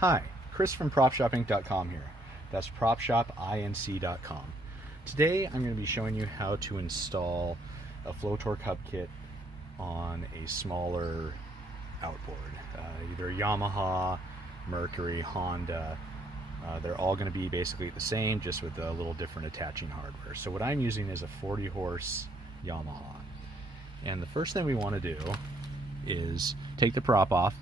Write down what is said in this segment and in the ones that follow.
Hi, Chris from PropShopInc.com here. That's PropShopInc.com. Today I'm going to be showing you how to install a Flo Torq hub kit on a smaller outboard. Either Yamaha, Mercury, Honda. They're all going to be basically the same, just with a little different attaching hardware. So what I'm using is a 40 horse Yamaha. And the first thing we want to do is take the prop off,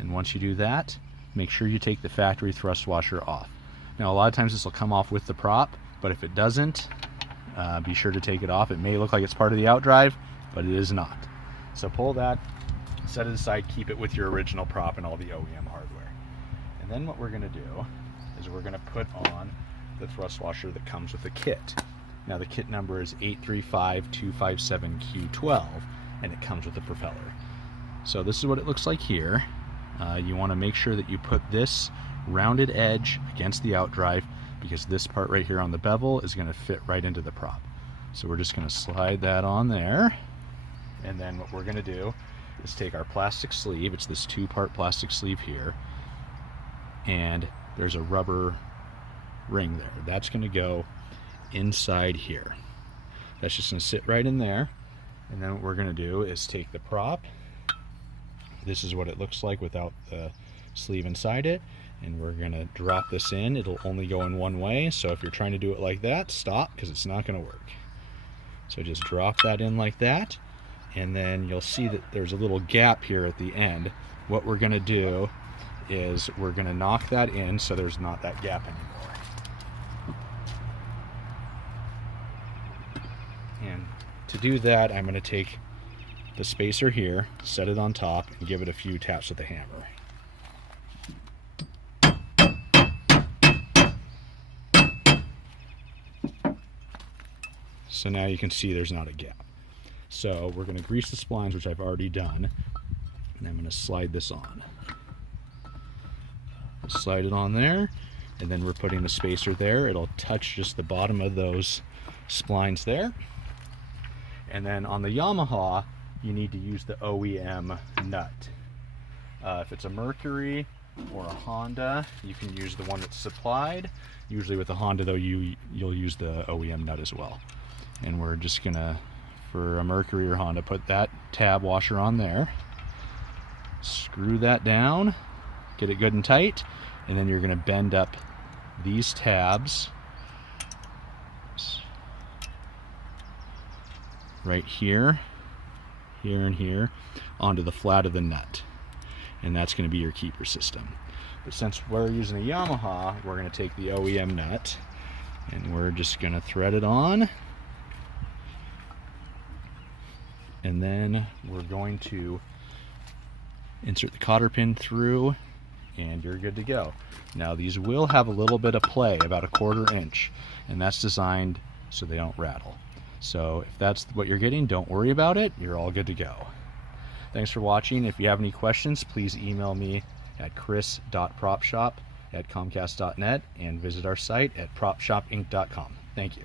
and once you do that, make sure you take the factory thrust washer off. Now a lot of times this will come off with the prop, but if it doesn't, be sure to take it off. It may look like it's part of the outdrive, but it is not. So pull that, set it aside, keep it with your original prop and all the OEM hardware. And then what we're going to do is we're going to put on the thrust washer that comes with the kit. Now the kit number is 835257Q12, and it comes with the propeller. So this is what it looks like here. You want to make sure that you put this rounded edge against the outdrive, because this part right here on the bevel is going to fit right into the prop. So we're just going to slide that on there, and then what we're going to do is take our plastic sleeve. It's this two-part plastic sleeve here, and there's a rubber ring there. That's going to go inside here. That's just going to sit right in there. And then what we're going to do is take the prop. This is what it looks like without the sleeve inside it, and we're going to drop this in. It'll only go in one way, so if you're trying to do it like that, stop, because it's not going to work. So just drop that in like that, and then you'll see that there's a little gap here at the end. What we're going to do is we're going to knock that in so there's not that gap anymore. And to do that, I'm going to take the spacer here, set it on top, and give it a few taps with the hammer. So now you can see there's not a gap. So we're going to grease the splines, which I've already done, and I'm going to slide this on. Slide it on there, and then we're putting the spacer there. It'll touch just the bottom of those splines there. And then on the Yamaha, you need to use the OEM nut. If it's a Mercury or a Honda, you can use the one that's supplied. Usually with a Honda though, you'll use the OEM nut as well. And we're just gonna, for a Mercury or Honda, put that tab washer on there, screw that down, get it good and tight, and then you're gonna bend up these tabs right here, here and here, onto the flat of the nut, and that's going to be your keeper system. But since we're using a Yamaha, we're going to take the OEM nut and we're just going to thread it on, and then we're going to insert the cotter pin through, and you're good to go. Now these will have a little bit of play, about 1/4 inch, and that's designed so they don't rattle. So if that's what you're getting, don't worry about it. You're all good to go. Thanks for watching. If you have any questions, please email me at chris.propshop@comcast.net and visit our site at PropShopInc.com. Thank you.